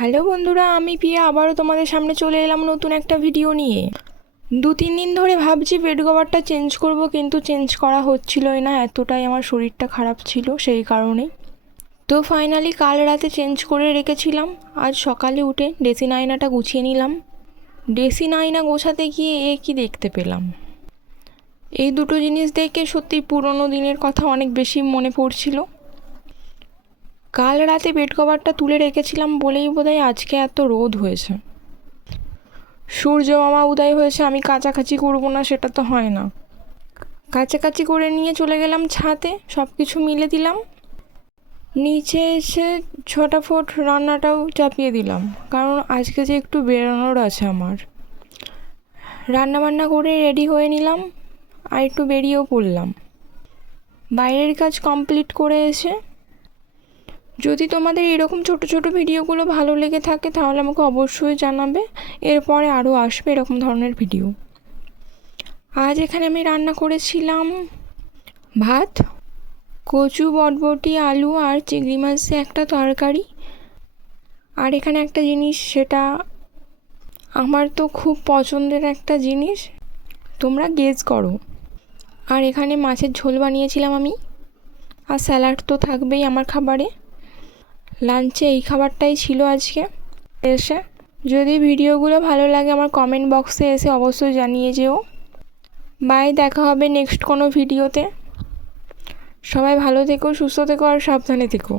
Hello বন্ধুরা, আমি পিয়া আবারও তোমাদের সামনে চলে এলাম নতুন একটা ভিডিও নিয়ে। দু তিন দিন ধরে ভাবছি বেড কভারটা চেঞ্জ করব, কিন্তু চেঞ্জ করা হচ্ছিলই না, এতটাই আমার শরীরটা খারাপ ছিল সেই কারণেই তো ফাইনালি কাল রাতে চেঞ্জ করে রেখেছিলাম, আজ সকালে উঠে ড্রেসিং আয়নাটা গুছিয়ে নিলাম। ড্রেসিং আয়না গোছাতে গিয়ে এ কি দেখতে পেলাম? এই দুটো জিনিস দেখে সত্যি পুরনো দিনের কথা অনেক বেশি মনে পড়ছিল। কাল রাতে বেড কভারটা তুলে রেখেছিলাম বলেই বোধহয় আজকে এত রোদ হয়েছে। সূর্য মামা উদয় হয়েছে, আমি কাছাকাছি করব না, সেটা তো হয় না। কাছাকাছি করে নিয়ে চলে গেলাম ছাদে সব কিছু মিলে দিলাম। নিচে এসে ছটা ফুট রান্নাটাও চাপিয়ে দিলাম, কারণ আজকে যে একটু বেরোনোর আছে আমার। রান্না বান্না করে রেডি হয়ে নিলাম, আর একটু বেরিয়েও পড়লাম। বাইরের কাজ কমপ্লিট করে এসে যদি তোমাদের এরকম ছোট ছোট ভিডিওগুলো ভালো লেগে থাকে, তাহলে আমাকে অবশ্যই জানাবে। এরপরে আরও আসবে এরকম ধরনের ভিডিও। আজ এখানে আমি রান্না করেছিলাম ভাত, কচু, বটবটি, আলু আর চিংড়ি মাছ দিয়ে একটা তরকারি। আর এখানে একটা জিনিস সেটা আমার তো খুব পছন্দের একটা জিনিস, তোমরা গেজ করো। আর এখানে মাছের ঝোল বানিয়েছিলাম আমি। আর স্যালাড তো থাকবেই আমার খাবারে। লাঞ্চে এই খাবারটাই ছিল আজকে। এসে যদি ভিডিওগুলো ভালো লাগে আমার কমেন্ট বক্সে এসে অবশ্যই জানিয়ে যেও। বাই, দেখা হবে নেক্সট কোনো ভিডিওতে সবাই ভালো থেকো, সুস্থ থেকো আর সাবধানে থেকো।